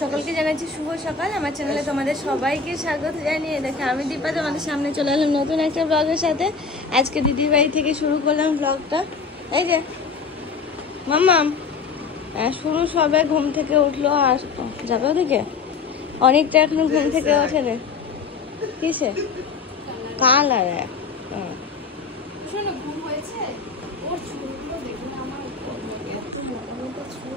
সকলকে জানাচ্ছি শুভ সকাল। আমার চ্যানেলে তোমাদের সবাইকে স্বাগত জানিয়ে দেখে আমি দীপা তোমাদের সামনে চলে এলাম নতুন একটা ব্লগের সাথে। আজকে দিদির বাড়ি থেকে শুরু করলাম ব্লগটা। এই যে মাম্মাম শুরু সবে ঘুম থেকে উঠলো। আর যাবে ওদিকে অনেকটা এখনো ঘুম থেকে ওঠে রে। কিসে কালার ঘুম হয়েছে ওর চুলগুলো দেখুন আমার এত মোটা মোটা চুল।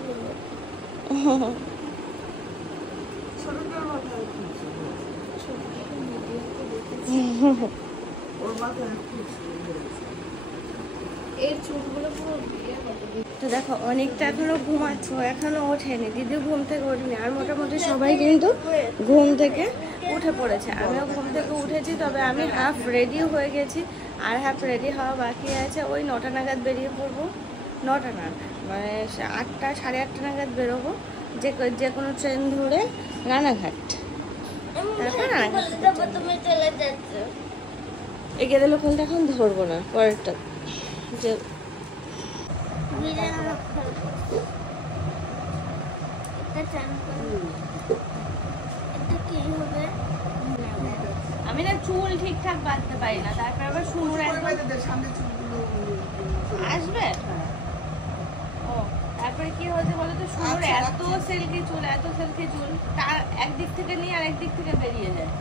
তো দেখো অনেকটা এখনো ঘুমাচ্ছ, এখনো ওঠেনি, দিদি ঘুম থেকে ওঠেনি। আর মোটামুটি সবাই কিন্তু ঘুম থেকে উঠে পড়েছে। আমিও ঘুম থেকে উঠেছি, তবে আমি হাফ রেডি হয়ে গেছি আর হাফ রেডি হওয়া বাকি আছে। ওই 9টা নাগাদ বেরিয়ে পড়বো। 9টা না মানে 8টা 8:30 নাগাদ বেরোবো, যে কোনো ট্রেন ধরে রানাঘাট। তারপর এই গেদে লোকালটা এখন ধরবো না, পরেরটা যে আমি না চুল ঠিকঠাক বাঁধতে পারি না, তারপর আবার শুনুর আসবে। ও তারপরে কি হয়েছে বলো তো, শুনুর এত সিল্কি চুল তার একদিক থেকে নিয়ে আর একদিক থেকে বেরিয়ে যায়।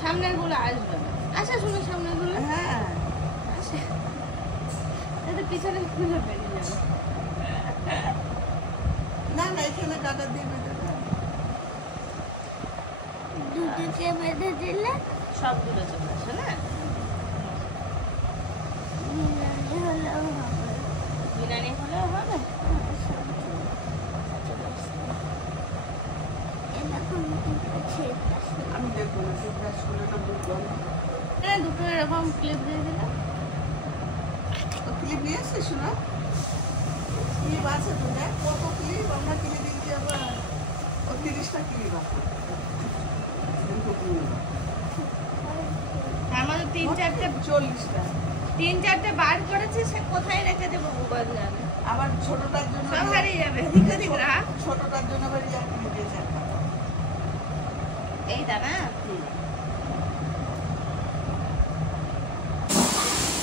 সামনের গুলো আসবে না। আচ্ছা শুনো সামনের গুলো, হ্যাঁ আসে, পিছনের গুলো বেরিয়ে যাবে। না না এখানে কাটা দিয়ে বেঁধে দাও, দুটোকে বেঁধে দিলে সব দুটো চলে আসে না। বিনানি হলেও হবে। আমি দেখবো না ব্রাশ করে না বুঝলাম। দুটো এরকম ক্লিপ দিয়ে দিলাম। ক্লিপ নিয়ে আসছিস না? ক্লিপ আছে তো, দেখ কত ক্লিপ আমরা কিনে দিয়েছি। আবার 30টা ক্লিপ আছে। আমাদের 3-4টে বার করেছে, সে কোথায় রেখে দেবো ভগবান জানে। আবার ছোটটার জন্য সব হারিয়ে যাবে। ছোটটার জন্য আবার ইয়া কিনে দিয়েছে একটা। এই দাঁড়া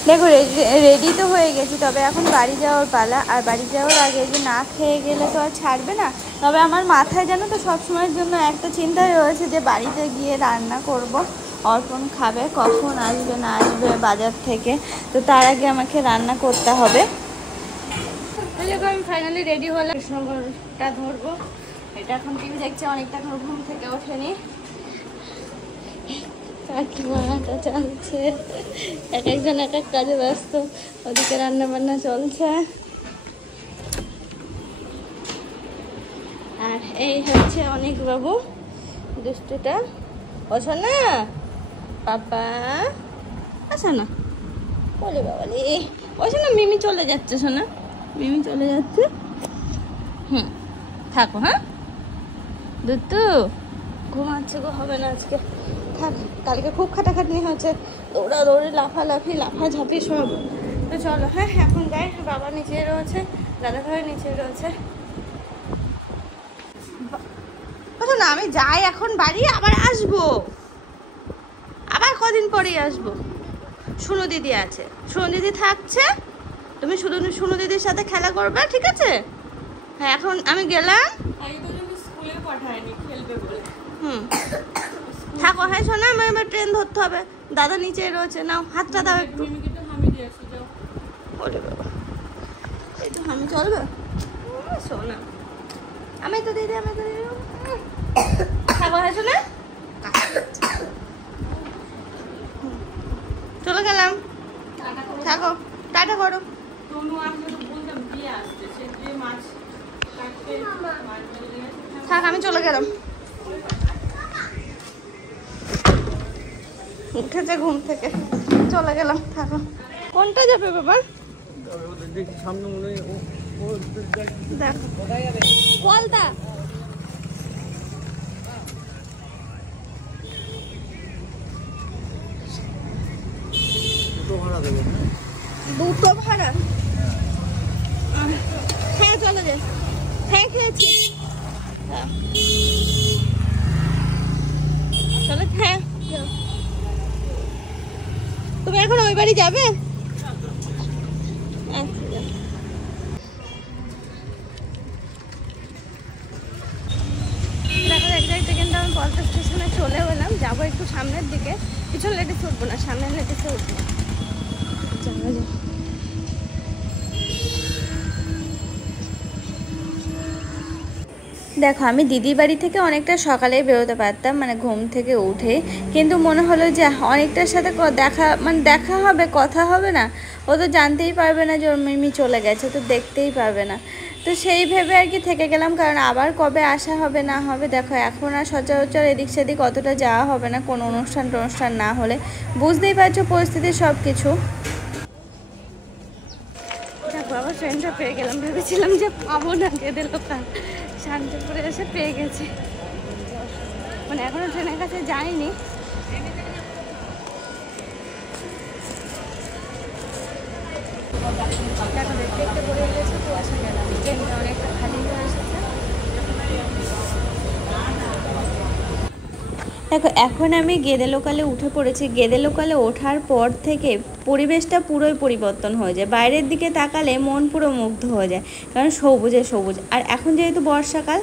দেখো রেডি তো হয়ে গেছি, তবে এখন বাড়ি যাওয়ার পালা। আর বাড়ি যাওয়ার আগে যে না খেয়ে গেলে তো আর ছাড়বে না। তবে আমার মাথায় জানো তো সবসময়ের জন্য একটা চিন্তাই রয়েছে যে বাড়িতে গিয়ে রান্না করব। অর্পণ খাবে, কখন আসবে না আসবে বাজার থেকে, তো তার আগে আমাকে রান্না করতে হবে। আমি ফাইনালি রেডি হলাম, কৃষ্ণগড়টা ধরবো। এটা এখন টিভি দেখছে, অনেকটা এখন ঘুম থেকে ওঠেনি। কাকিমাটা চলছে, এক একজন এক এক কাজে ব্যস্ত। ওদিকে রান্না বান্না চলছে। আর এই হচ্ছে অনেক বাবু দুষ্টুটা। বসো না পাপা, আসো না বলে বাবালি, বসো না। মিমি চলে যাচ্ছে, শোনা মিমি চলে যাচ্ছে। থাকো, হ্যাঁ দুত্তু ঘুমাচ্ছে গো, হবে না আজকে, থাক। কালকে খুব খাটাখাটনি হয়েছে, দৌড়াদৌড়ি, লাফালাফি, লাফাঝাপি সব। তো চলো হ্যাঁ এখন যাই। বাবা নিচে রয়েছে, দাদা ভাই নিচে রয়েছে। না আমি যাই এখন বাড়ি, আবার আসবো, আবার কদিন পরেই আসবো। শুনো দিদি আছে, শুনো দিদি থাকছে, তুমি শুধু শুনো দিদির সাথে খেলা করবে, ঠিক আছে? হ্যাঁ এখন আমি গেলাম। স্কুলে পাঠায়নি খেলবে বলে। থাকো, হ্যাঁ শোনা, আমার এবার ট্রেন ধরতে হবে। দাদা নিচে রয়েছে, নাও হাতটা দাও একটু। ওরে বাবা, এই তো আমি চলবে শোনা, আমি তো দিদি থাকো, হ্যাঁ শোনা। চলে গেলাম, থাকো, টাটা করো। থাক আমি চলে গেলাম। উঠেছে ঘুম থেকে, চলে গেলাম, থাকো। কোনটা যাবে বাবা? দেখো বলতা দুটো ভাড়া। হ্যাঁ হ্যাঁ খেয়েছি। চলো হ্যাঁ, তুমি এখন ওই বাড়ি যাবে? আচ্ছা দেখো দেখতে কিন্তু আমি পলতা স্টেশনে চলে গেলাম, যাবো একটু সামনের দিকে, পিছন লেডিসে উঠবো না, সামনের লেডিসে উঠবো। চলো যাও। দেখো আমি দিদির বাড়ি থেকে অনেকটা সকালেই বেরোতে পারতাম, মানে ঘুম থেকে উঠে, কিন্তু মনে হলো যে অনেকটার সাথে দেখা হবে, কথা হবে না, ও তো জানতেই পারবে না যে ওর মিমি চলে গেছে, তো দেখতেই পারবে না, তো সেই ভেবে আর কি থেকে গেলাম, কারণ আবার কবে আসা হবে না হবে। দেখো এখন আর সচরাচর এদিক সেদিক অতটা যাওয়া হবে না, কোনো অনুষ্ঠান না হলে, বুঝতেই পারছো পরিস্থিতি সব কিছু। দেখো আবার ট্রেনটা পেয়ে গেলাম, ভেবেছিলাম যে পাবো না, কেঁদে লোকাল শান্তিপুরে এসে পেয়ে গেছি, মানে এখনো ট্রেনের কাছে যাইনি। দেখো দেখতে দেখতে পড়ে গেছে, তো আসা গেলাম, ট্রেনটা অনেকটা খালি হয়ে এসেছে। দেখো এখন আমি গেদে লোকালে উঠে পড়েছি। গেদে লোকালে ওঠার পর থেকে পরিবেশটা পুরোই পরিবর্তন হয়ে যায়, বাইরের দিকে তাকালে মন পুরো মুগ্ধ হয়ে যায়, কারণ সবুজে সবুজ। আর এখন যেহেতু বর্ষাকাল,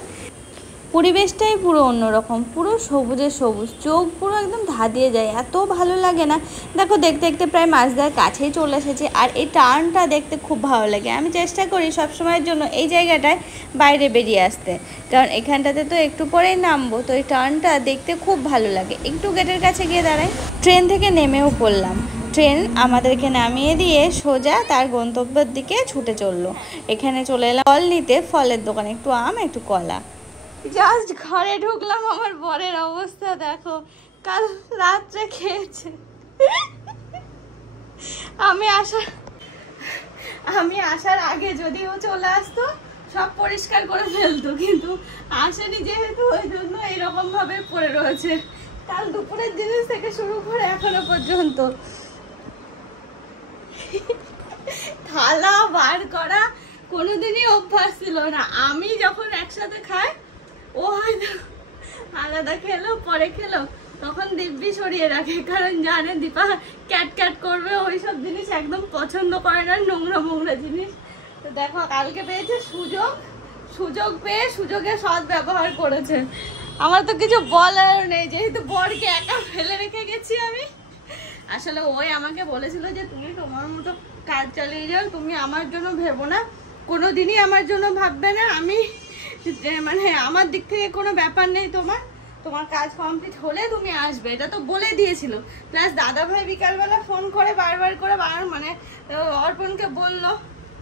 পরিবেশটাই পুরো অন্যরকম, পুরো সবুজে সবুজ, চোখ পুরো একদম ধাঁধিয়ে যায়, এত ভালো লাগে না। দেখো দেখতে দেখতে প্রায় মাঝদার কাছেই চলে এসেছি, আর এই টার্নটা দেখতে খুব ভালো লাগে। আমি চেষ্টা করি সবসময়ের জন্য এই জায়গাটায় বাইরে বেরিয়ে আসতে, কারণ এখানটাতে তো একটু পরেই নামবো, তো এই টার্নটা দেখতে খুব ভালো লাগে। একটু গেটের কাছে গিয়ে দাঁড়াই, ট্রেন থেকে নেমেও পড়লাম। ট্রেন আমাদেরকে নামিয়ে দিয়ে সোজা তার গন্তব্যের দিকে ছুটে চললো। এখানে চলে এলাম ফল নিতে, ফলের দোকানে একটু আম একটু কলা। জাস্ট ঘরে ঢুকলাম, আমার বরের অবস্থা দেখো, কাল রাত্রে খেয়েছে। আমি আসার আগে যদি ও চলে আসতো সব পরিষ্কার করে ফেলতো, কিন্তু আসেনি যেহেতু, ওই জন্য এরকম ভাবে পড়ে রয়েছে, কাল দুপুরের জিনিস থেকে শুরু করে এখনো পর্যন্ত। থালা বার করা কোনোদিনই অভ্যাস ছিল না। আমি যখন একসাথে খাই, ও হয়তো আলাদা খেলো, পরে খেলো, তখন দিব্যি সরিয়ে রাখে, কারণ জানে দীপা ক্যাট ক্যাট করবে, ওইসব জিনিস একদম পছন্দ করে না, নোংরা জিনিস। তো দেখো কালকে পেয়েছে সুযোগ পেয়ে সুযোগের সৎ ব্যবহার করেছে। আমার তো কিছু বলার নেই, যেহেতু বরকে একা ফেলে রেখে গেছি আমি। আসলে ওই আমাকে বলেছিল যে তুমি তোমার মতো কাজ চালিয়ে যাও, তুমি আমার জন্য ভেবো না, কোনোদিনই আমার জন্য ভাববে না, আমি মানে আমার দিক থেকে কোনো ব্যাপার নেই, তোমার কাজ কমপ্লিট হলে তুমি আসবে, এটা তো বলে দিয়েছিল। প্লাস দাদা ভাই বিকালবেলা ফোন করে বারবার করে মানে অর্পণকে বললো,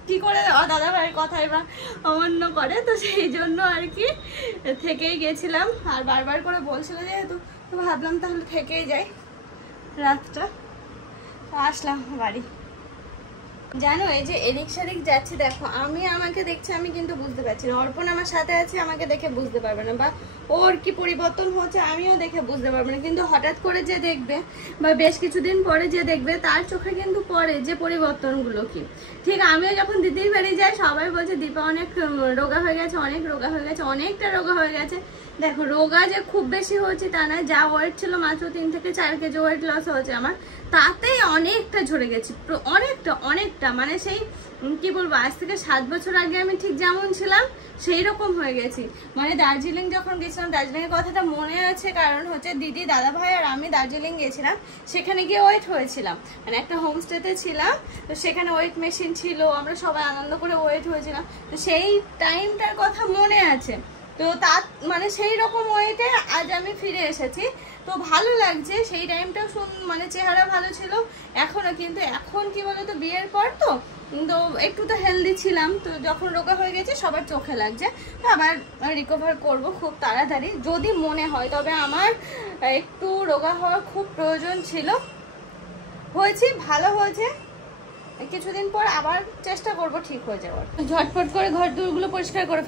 কি করে দাদা ভাইয়ের কথাই বা অমান্য করে, তো সেই জন্য আর কি থেকেই গেছিলাম। আর বারবার করে বলছিল যেহেতু, তো ভাবলাম তাহলে থেকেই যাই রাতটা, তো আসলাম বাড়ি। জানো এই যে এদিক সেদিক যাচ্ছি, দেখো আমাকে দেখছে, আমি কিন্তু বুঝতে পারছি না, অর্পণ আমার সাথে আছে, আমাকে দেখে বুঝতে পারবে না, বা ওর কি পরিবর্তন হচ্ছে আমিও দেখে বুঝতে পারবো না, কিন্তু হঠাৎ করে যে দেখবে বা বেশ কিছুদিন পরে যে দেখবে, তার চোখে কিন্তু পড়ে যে পরিবর্তনগুলো কি। ঠিক আমিও যখন দিদির বাড়ি যাই, সবাই বলছে দীপা অনেক রোগা হয়ে গেছে, অনেকটা রোগা হয়ে গেছে। দেখো রোগা যে খুব বেশি হয়েছে তা না, যা ওয়েট ছিল মাত্র 3 থেকে 4 কেজি ওয়েট লস হয়েছে আমার, তাতেই অনেকটা ঝরে গেছি, অনেকটা মানে সেই কি বলবো, আজ থেকে 7 বছর আগে আমি ঠিক যেমন ছিলাম সেই রকম হয়ে গেছি। মানে দার্জিলিং যখন গেছিলাম, দার্জিলিংয়ের কথাটা মনে আছে, কারণ হচ্ছে দিদি দাদা ভাই আর আমি দার্জিলিং গেছিলাম, সেখানে গিয়ে ওয়েট হয়েছিলাম, মানে একটা হোমস্টেতে ছিলাম, তো সেখানে ওয়েট মেশিন ছিল, আমরা সবাই আনন্দ করে ওয়েট হয়েছিলাম, তো সেই টাইমটার কথা মনে আছে। তো তার মানে সেই রকম ওয়েটে আজ আমি ফিরে এসেছি, তো ভালো লাগছে। সেই টাইমটাও মানে চেহারা ভালো ছিল এখনো, কিন্তু এখন কি বলতো বিয়ের পর তো একটু তো হেলদি ছিলাম, তো যখন রোগা হয়ে গেছে সবার চোখে লাগছে। আবার রিকভার করব খুব তাড়াতাড়ি যদি মনে হয়, তবে আমার একটু রোগা হওয়ার খুব প্রয়োজন ছিল, হয়েছি ভালো হয়েছে, কিছুদিন পর আবার চেষ্টা করব ঠিক হয়ে যাওয়ার। ঝটপট করে ঘর দূরগুলো পরিষ্কার করে,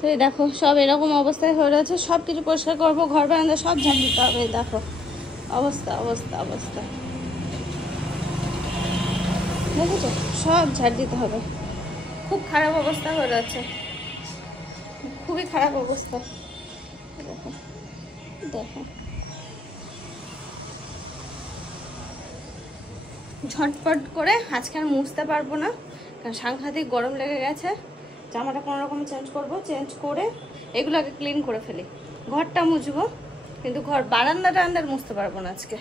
তো এই দেখো সব এরকম অবস্থায় হয়ে রয়েছে, সব কিছু পরিষ্কার করবো, ঘর বারান্দা সব ঝাড় দিতে হবে। দেখো অবস্থা দেখেছো, সব ঝাড় দিতে হবে, খুব খারাপ অবস্থা হয়ে রয়েছে। খুবই খারাপ অবস্থা। দেখো দেখো, ঝটপট করে আজকে আর মুছতে পারবো না, কারণ সাংঘাতিক গরম লেগে গেছে। জামাটা কোনো রকম চেঞ্জ করবো, চেঞ্জ করে এগুলোকে ক্লিন করে ফেলি, ঘরটা মুছবো, কিন্তু ঘর বারান্দাটা মুছতে পারবো না আজকে।